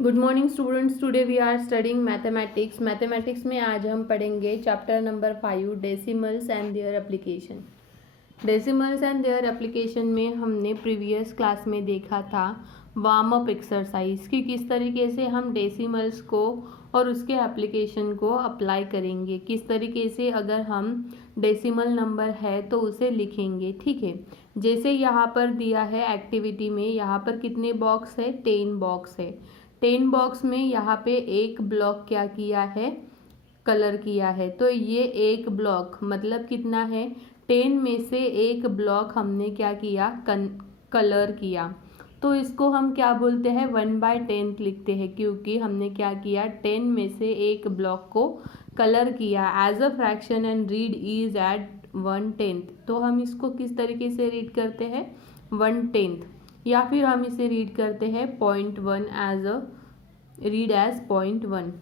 Good morning students, today we are studying mathematics. Mathematics में आज हम पढ़ेंगे chapter number 5 decimals and their application. Decimals and their application में हमने previous class में देखा था वार्म अप एक्सरसाइज कि किस तरीके से हम डेसिमल्स को और उसके एप्लीकेशन को अप्लाई करेंगे, किस तरीके से अगर हम डेसिमल नंबर है तो उसे लिखेंगे। ठीक है, जैसे यहाँ पर दिया है एक्टिविटी में, यहाँ पर कितने बॉक्स है? 10 बॉक्स है। 10 बॉक्स में यहाँ पे एक ब्लॉक क्या किया है? कलर किया है। तो ये एक ब्लॉक मतलब कितना है? 10 में से एक ब्लॉक हमने क्या किया? कलर किया। तो इसको हम क्या बोलते हैं? 1/10 लिखते हैं, क्योंकि हमने क्या किया? 10 में से एक ब्लॉक को कलर किया as a fraction and read is at 1/10। तो हम इसको किस तरीके से रीड करते हैं? 1/10, या फिर हम इसे रीड करते हैं 0.1 as a read as 0.1।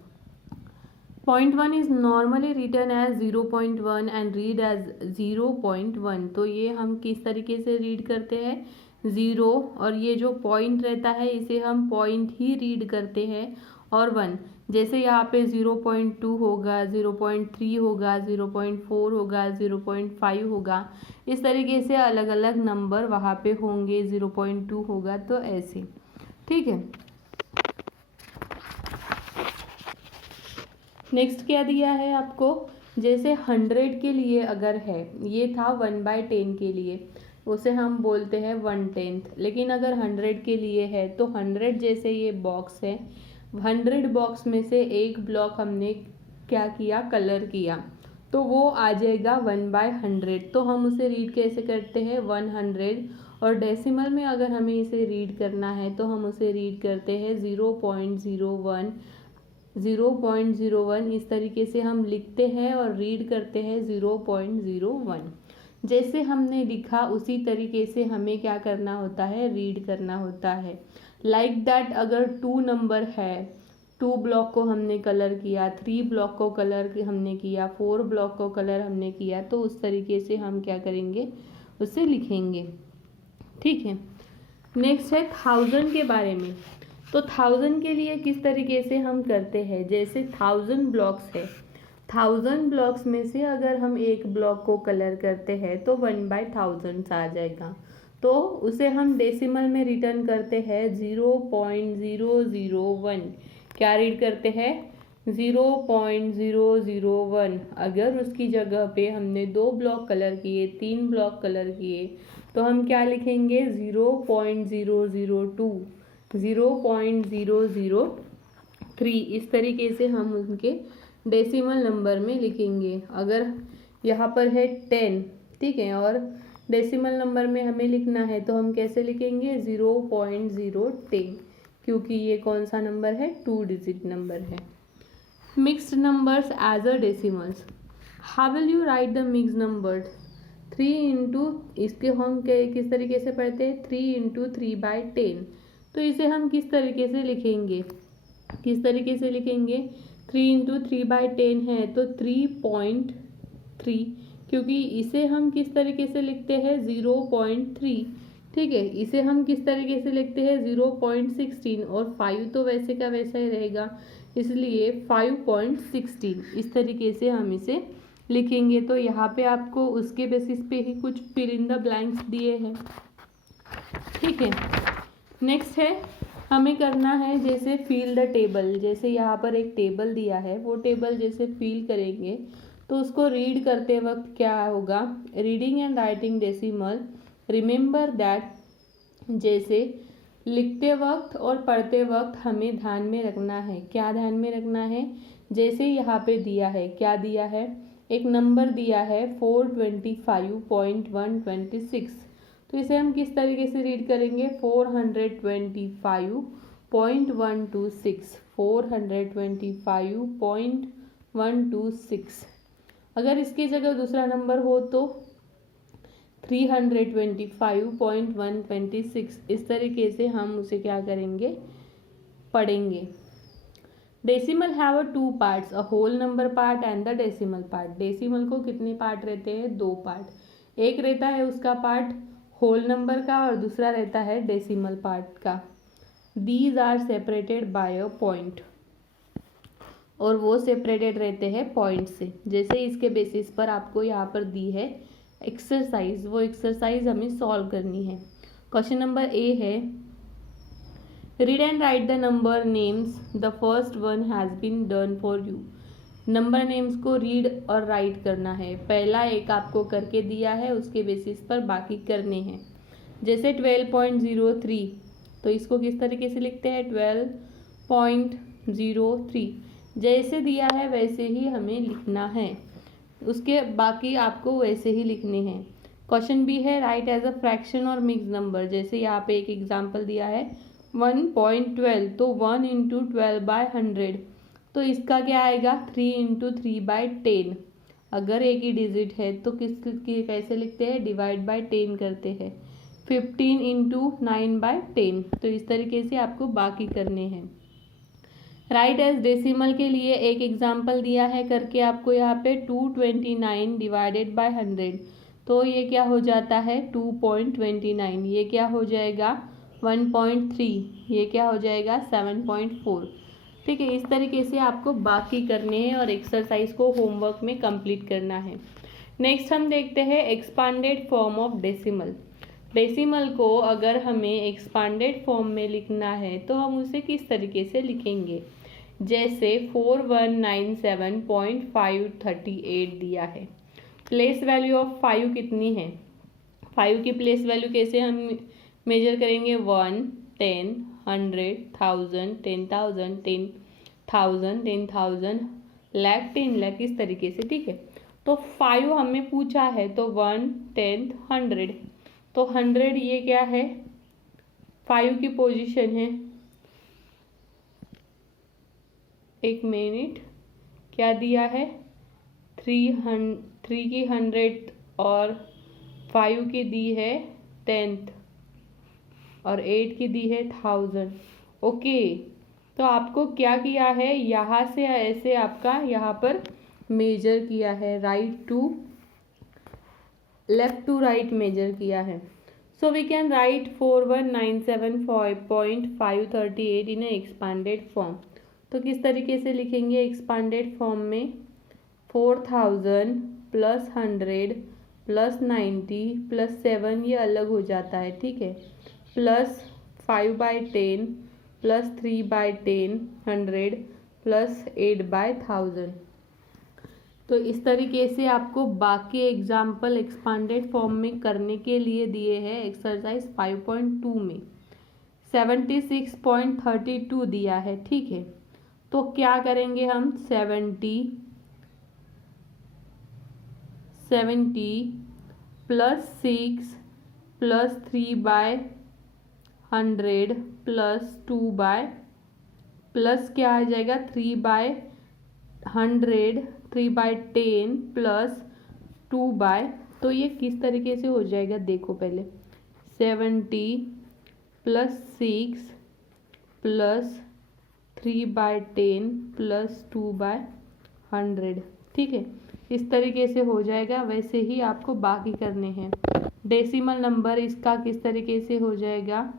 0.1 is normally written as 0.1 and read as 0.1। तो ये हम किस तरीके से रीड करते हैं? 0, और ये जो पॉइंट रहता है इसे हम पॉइंट ही रीड करते हैं, और 1। जैसे यहाँ पे 0.2 होगा, 0.3 होगा, 0.4 होगा, 0.5 होगा, इस तरीके से अलग अलग नंबर वहाँ पे होंगे। 0.2 होगा तो ऐसे। ठीक है, नेक्स्ट क्या दिया है आपको? जैसे 100 के लिए अगर है, ये था 1/10 के लिए, उसे हम बोलते हैं 1/10। लेकिन अगर 100 के लिए है तो 100 जैसे ये बॉक्स है, 100 बॉक्स में से एक ब्लॉक हमने क्या किया? कलर किया, तो वो आ जाएगा 1/100। तो हम उसे रीड कैसे करते हैं? 100। और डेसिमल में अगर हमें इसे रीड करना है तो हम उसे रीड करते हैं 0.01। 0.01 इस तरीके से हम लिखते हैं और रीड करते हैं 0.01। जैसे हमने लिखा उसी तरीके से हमें क्या करना होता है? रीड करना होता है। लाइक दैट, अगर 2 नंबर है, 2 ब्लॉक को हमने कलर किया, 3 ब्लॉक को कलर हमने किया, 4 ब्लॉक को कलर हमने किया, तो उस तरीके से हम क्या करेंगे? उसे लिखेंगे। ठीक है, नेक्स्ट है 1000 के बारे में। तो 1000 के लिए किस तरीके से हम करते हैं? जैसे 1000 ब्लॉक्स है, 1000 ब्लॉक्स में से अगर हम एक ब्लॉक को कलर करते हैं तो 1/1000 आ जाएगा। तो उसे हम डेसिमल में रिटर्न करते हैं 0.001। क्या रीड करते हैं? 0.001। अगर उसकी जगह पे हमने 2 ब्लॉक कलर किए, 3 ब्लॉक कलर किए, तो हम क्या लिखेंगे? 0.002, 0.003। इस तरीके से हम उनके डेसिमल नंबर में लिखेंगे। अगर यहाँ पर है 10, ठीक है, और डेसिमल नंबर में हमें लिखना है तो हम कैसे लिखेंगे? 0.010, क्योंकि ये कौन सा नंबर है? 2 डिजिट नंबर है। Mixed numbers as a decimals. How will you write the mixed numbers? 3 into, इसके हम किस तरीके से पढ़ते हैं? 3 इंटू 3/10। तो इसे हम किस तरीके से लिखेंगे? किस तरीके से लिखेंगे? 3 इंटू 3/10 है तो 3.3, क्योंकि इसे हम किस तरीके से लिखते हैं? 0.3। ठीक है, इसे हम किस तरीके से लिखते हैं? 0.16, और 5 तो वैसे का वैसा ही रहेगा, इसलिए 5.16। इस तरीके से हम इसे लिखेंगे। तो यहाँ पे आपको उसके बेसिस पे ही कुछ फिल इन द ब्लैंक्स दिए हैं। ठीक है, नेक्स्ट है हमें करना है जैसे फील द टेबल। जैसे यहाँ पर एक टेबल दिया है, वो टेबल जैसे फील करेंगे तो उसको रीड करते वक्त क्या होगा? Reading and writing decimal, remember that. जैसे लिखते वक्त और पढ़ते वक्त हमें ध्यान में रखना है। क्या ध्यान में रखना है? जैसे यहाँ पे दिया है, क्या दिया है? एक नंबर दिया है 425.126। तो इसे हम किस तरीके से रीड करेंगे? 425.126, 425.126। अगर इसकी जगह दूसरा नंबर हो तो 325.126। इस तरीके से हम उसे क्या करेंगे? पढ़ेंगे। Decimal have a 2 parts, a whole number part and the decimal part. Decimal को कितने पार्ट रहते हैं? 2 पार्ट। एक रहता है उसका पार्ट होल नंबर का और दूसरा रहता है डेसिमल पार्ट का। These are separated by a point, और वो सेपरेटेड रहते हैं पॉइंट से। जैसे इसके बेसिस पर आपको यहाँ पर दी है एक्सरसाइज, वो एक्सरसाइज हमें सॉल्व करनी है। क्वेश्चन नंबर ए है, read and write the number names, the first one has been done for you. Number names को रीड और राइट करना है। पहला एक आपको करके दिया है, उसके बेसिस पर बाकी करने हैं। जैसे 12.03, तो इसको किस तरीके से लिखते हैं, 12.03 जैसे दिया है वैसे ही हमें लिखना है, उसके बाकी आपको वैसे ही लिखने हैं। क्वेश्चन भी है, राइट एज अ फ्रैक्शन और मिक्स नंबर। जैसे यहाँ पे एक एग्जांपल दिया है 1.12, तो 1 इंटू 12/100, तो इसका क्या आएगा 3 इंटू 3/10। अगर एक ही डिजिट है तो कैसे लिखते हैं, डिवाइड बाय 10 करते हैं। 15 इंटू 9/10, तो इस तरीके से आपको बाकी करने हैं। राइट एज डेसिमल के लिए एक एग्जाम्पल दिया है करके आपको यहाँ पे 229 डिवाइडेड बाय 100, तो ये क्या हो जाता है 2.29, ये क्या हो जाएगा 1.3, ये क्या हो जाएगा 7.4। ठीक है, इस तरीके से आपको बाकी करने हैं और एक्सरसाइज को होमवर्क में कंप्लीट करना है। नेक्स्ट हम देखते हैं expanded form of decimal. Decimal को अगर हमें एक्सपांडेड फॉर्म में लिखना है तो हम उसे किस तरीके से लिखेंगे। जैसे 4197.538 दिया है। प्लेस वैल्यू ऑफ 5 कितनी है, 5 की प्लेस वैल्यू कैसे हम मेजर करेंगे, 1, 10, 100, 1000, 10,000, 10,000, 10,000, लाख, 10 लाख, इस तरीके से। ठीक है, तो 5 हमें पूछा है तो 1, 10, 100, तो 100 ये क्या है 5 की पोजीशन है। एक मिनट, क्या दिया है 3 की 100 और 5 की दी है 10th और 8 की दी है 1000। ओके, तो आपको क्या किया है, यहाँ से ऐसे आपका यहाँ पर मेजर किया है, लेफ्ट टू राइट मेजर किया है। So we can write 4197.538 in expanded form. तो किस तरीके से लिखेंगे एक्सपांडेड फॉर्म में, 4000 प्लस 100 प्लस 90 प्लस 7, ये अलग हो जाता है। ठीक है, प्लस 5/10 प्लस 3/10 100 प्लस 8/1000। तो इस तरीके से आपको बाकी एग्जाम्पल एक्सपांडेड फॉर्म में करने के लिए दिए हैं एक्सरसाइज 5.2 में। 76.32 दिया है। ठीक है, तो क्या करेंगे हम, 70 प्लस 6 प्लस 3/100 प्लस 2 प्लस क्या आ जाएगा 3/100, 3/10 प्लस 2 तो ये किस तरीके से हो जाएगा, देखो पहले 70 प्लस 6 प्लस 3/10 प्लस 2/100। ठीक है, इस तरीके से हो जाएगा। वैसे ही आपको बाकी करने हैं। डेसिमल नंबर इसका किस तरीके से हो जाएगा,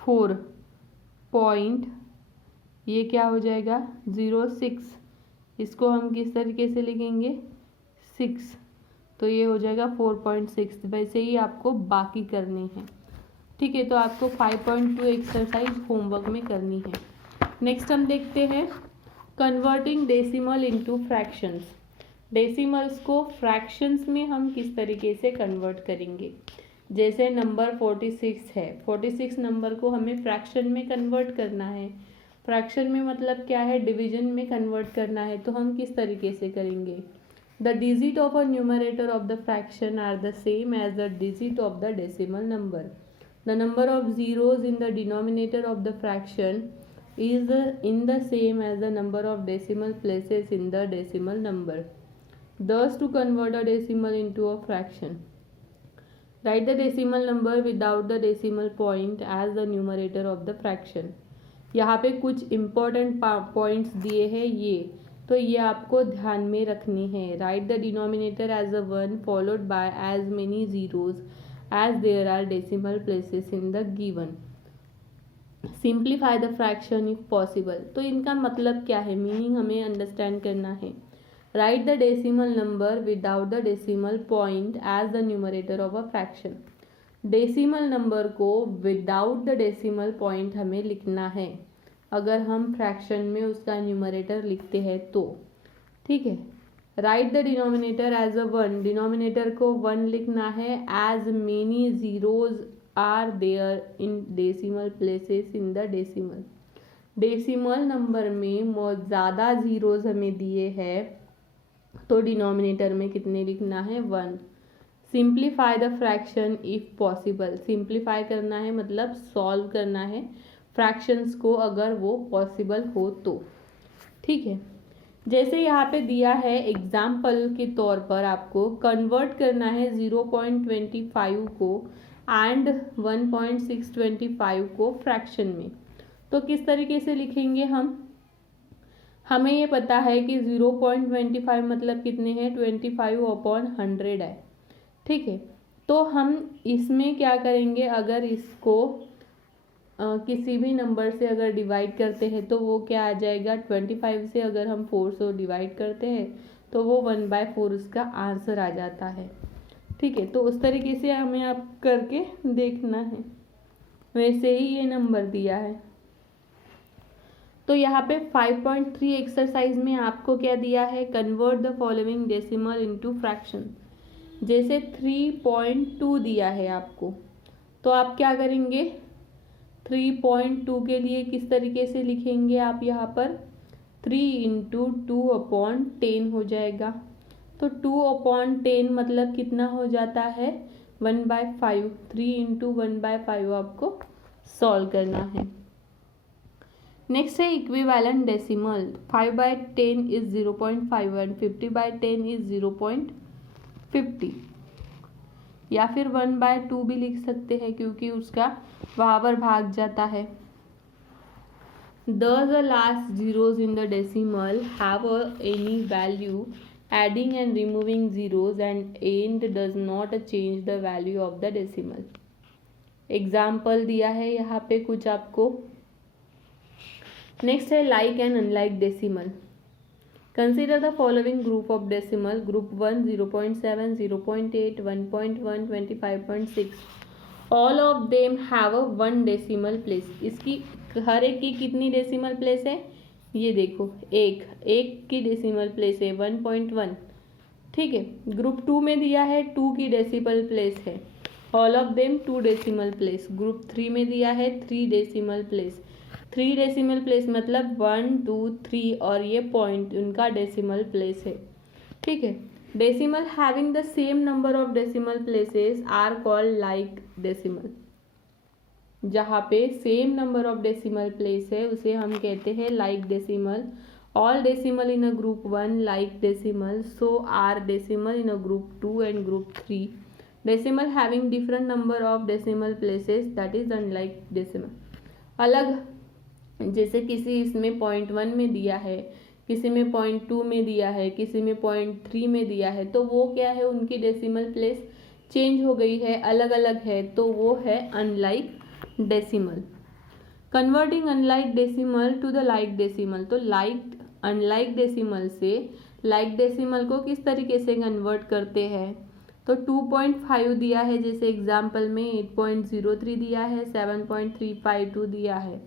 4 पॉइंट, ये क्या हो जाएगा 06, इसको हम किस तरीके से लिखेंगे 6, तो ये हो जाएगा 4.6। वैसे ही आपको बाकी करने हैं। ठीक है, तो आपको 5.2 एक्सरसाइज होमवर्क में करनी है। नेक्स्ट हम देखते हैं converting decimal into fractions. Decimals को फ्रैक्शंस में हम किस तरीके से कन्वर्ट करेंगे। जैसे नंबर 46 है, 46 नंबर को हमें फ्रैक्शन में कन्वर्ट करना है। फ्रैक्शन में मतलब क्या है, डिवीजन में कन्वर्ट करना है, तो हम किस तरीके से करेंगे। The digit of a numerator of the fraction are the same as the digit of the decimal number. The number of zeros in the denominator of the fraction is in the same as the number of decimal places in the decimal number. Thus, to convert a decimal into a fraction, write the decimal number without the decimal point as the numerator of the fraction. यहाँ पे कुछ important points दिए हैं तो ये आपको ध्यान में रखनी है। Write the denominator as a 1 followed by as many zeros as there are decimal places in the given. Simplify the fraction if possible. तो इनका मतलब क्या है, मीनिंग हमें अंडरस्टैंड करना है। Write the decimal number without the decimal point as the numerator of a fraction. Decimal number को without the decimal point हमें लिखना है अगर हम फ्रैक्शन में उसका न्यूमरेटर लिखते हैं तो, ठीक है। Write the denominator as a one, denominator को वन लिखना है। As many zeros are there in decimal places in the decimal. Decimal number में ज़्यादा जीरोज हमें दिए हैं तो डिनोमिनेटर में कितने लिखना है, one. Simplify the fraction if possible, simplify करना है मतलब सॉल्व करना है फ्रैक्शंस को अगर वो पॉसिबल हो तो, ठीक है। जैसे यहाँ पे दिया है एग्जाम्पल के तौर पर आपको कन्वर्ट करना है 0.25 को एंड 1.625 को फ्रैक्शन में। तो किस तरीके से लिखेंगे हम, हमें ये पता है कि 0.25 मतलब कितने हैं, 25/100 है, ठीक है। तो हम इसमें क्या करेंगे, अगर इसको किसी भी नंबर से अगर डिवाइड करते हैं तो वो क्या आ जाएगा, 25 से अगर हम 4 से डिवाइड करते हैं तो वो 1/4 उसका आंसर आ जाता है, ठीक है। तो उस तरीके से हमें आप करके देखना है, वैसे ही ये नंबर दिया है। तो यहाँ पे 5.3 एक्सरसाइज में आपको क्या दिया है, convert the following decimal into fraction. जैसे 3.2 दिया है आपको, तो आप क्या करेंगे, 3.2 के लिए किस तरीके से लिखेंगे आप, यहाँ पर 3 × 2/10 हो जाएगा। तो 2/10 मतलब कितना हो जाता है, 1/5। 3 × 1/5 आपको सॉल्व करना है। नेक्स्ट है equivalent decimal. 5/10 is 0.5 and 50/10 is 0.50, या फिर 1/2 भी लिख सकते हैं क्योंकि उसका बराबर भाग जाता है। Thus the last zeros in the decimal have any value, adding and removing zeros and end does not change the value of the decimal। Example दिया है यहाँ पे कुछ आपको। नेक्स्ट है like and unlike decimal. Consider the following group of decimal. Group 1 0.7, 0.8, 1.1, 25.6। All of them have a 1 decimal place. इसकी हर एक की कितनी डेसिमल प्लेस है, ये देखो, एक की डेसिमल प्लेस है 1.1, ठीक है। ग्रुप 2 में दिया है 2 की डेसिमल प्लेस है, all of them 2 decimal place. Group 3 में दिया है 3 डेसिमल प्लेस, 3 डेसिमल प्लेस मतलब 1, 2, 3 और ये पॉइंट उनका डेसिमल प्लेस है, ठीक है। Decimal having the same number of decimal places are called like decimal. जहाँ पे same number of decimal place है उसे हम कहते हैं like decimal. All decimal in a group 1 like decimal, so are decimal in a group 2 and group 3। Decimal having different number of decimal places that is unlike decimal. अलग, जैसे किसी इसमें 0.1 में दिया है, किसी में 0.2 में दिया है, किसी में 0.3 में दिया है, तो वो क्या है, उनकी डेसिमल प्लेस चेंज हो गई है, अलग अलग है, तो वो है unlike decimal. Converting unlike decimal to the like decimal. तो लाइक अनलाइक डेसिमल से लाइक डेसिमल को किस तरीके से कन्वर्ट करते हैं, तो 2.5 दिया है, जैसे एग्जाम्पल में 8.03 दिया है, 7.352 दिया है,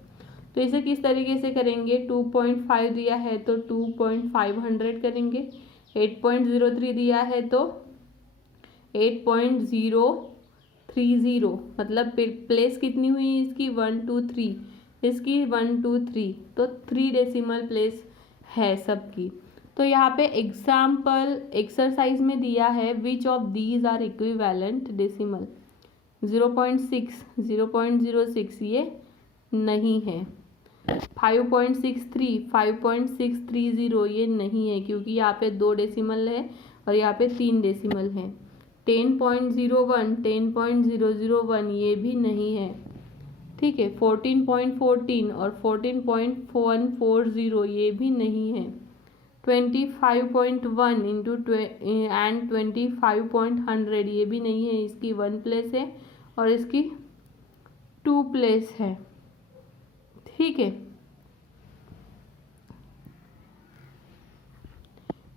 तो इसे किस तरीके से करेंगे, 2.5 दिया है तो 2.500 करेंगे, 8.03 दिया है तो 8.030, मतलब प्लेस कितनी हुई इसकी, 1, 2, 3, इसकी 1, 2, 3, तो 3 डेसिमल प्लेस है सबकी। तो यहाँ पे एग्जाम्पल एक्सरसाइज में दिया है which of these are equivalent decimal. 0.6, 0.06 ये नहीं है। 5.63, 5.630 ये नहीं है क्योंकि यहाँ पे 2 डेसिमल है और यहाँ पे 3 डेसिमल है। 10.01, 10.001 ये भी नहीं है, ठीक है। 14.14 और 14.140 ये भी नहीं है। 25.1 इंटू एंड 25.100 ये भी नहीं है, इसकी 1 प्लेस है और इसकी 2 प्लेस है, ठीक है।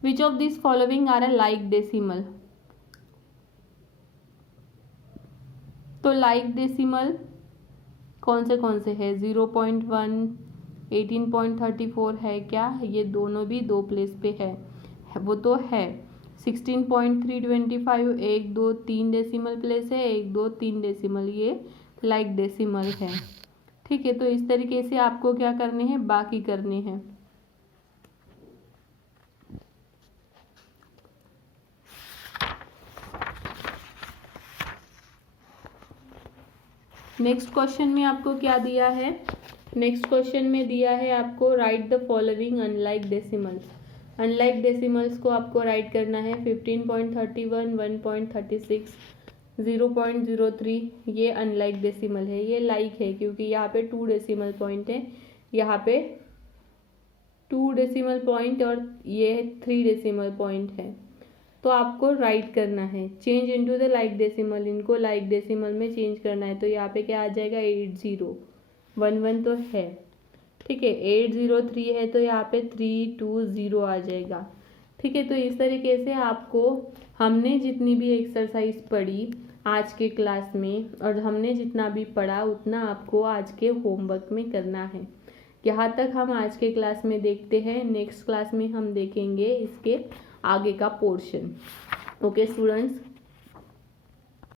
Which of this following are a like decimal, तो लाइक डेसिमल कौन से है, 0.1, 18.34 है क्या, ये दोनों भी दो प्लेस पे है, वो तो है। 16.325 1 2 3 डेसिमल प्लेस है, 1 2 3 डेसिमल, ये लाइक डेसिमल है। ठीक है, तो इस तरीके से आपको क्या करने हैं, बाकी करने हैं। नेक्स्ट क्वेश्चन में आपको क्या दिया है, नेक्स्ट क्वेश्चन में दिया है आपको right the following unlike decimals. Unlike decimals को आपको राइट करना है 15.31, 1.36, 0.03, ये अनलाइक डेसिमल है, ये लाइक है क्योंकि यहाँ पे 2 डेसिमल पॉइंट है, यहाँ पे 2 डेसिमल पॉइंट और ये 3 डेसिमल पॉइंट है। तो आपको राइट करना है, change into the like decimal, इनको लाइक डेसिमल में चेंज करना है। तो यहाँ पे क्या आ जाएगा, 8011 तो है, ठीक है, 803 है तो यहाँ पे 320 आ जाएगा। ठीक है, तो इस तरीके से आपको हमने जितनी भी एक्सरसाइज पढ़ी आज के क्लास में और हमने जितना भी पढ़ा उतना आपको आज के होमवर्क में करना है। यहाँ तक हम आज के क्लास में देखते हैं, नेक्स्ट क्लास में हम देखेंगे इसके आगे का पोर्शन। Okay students.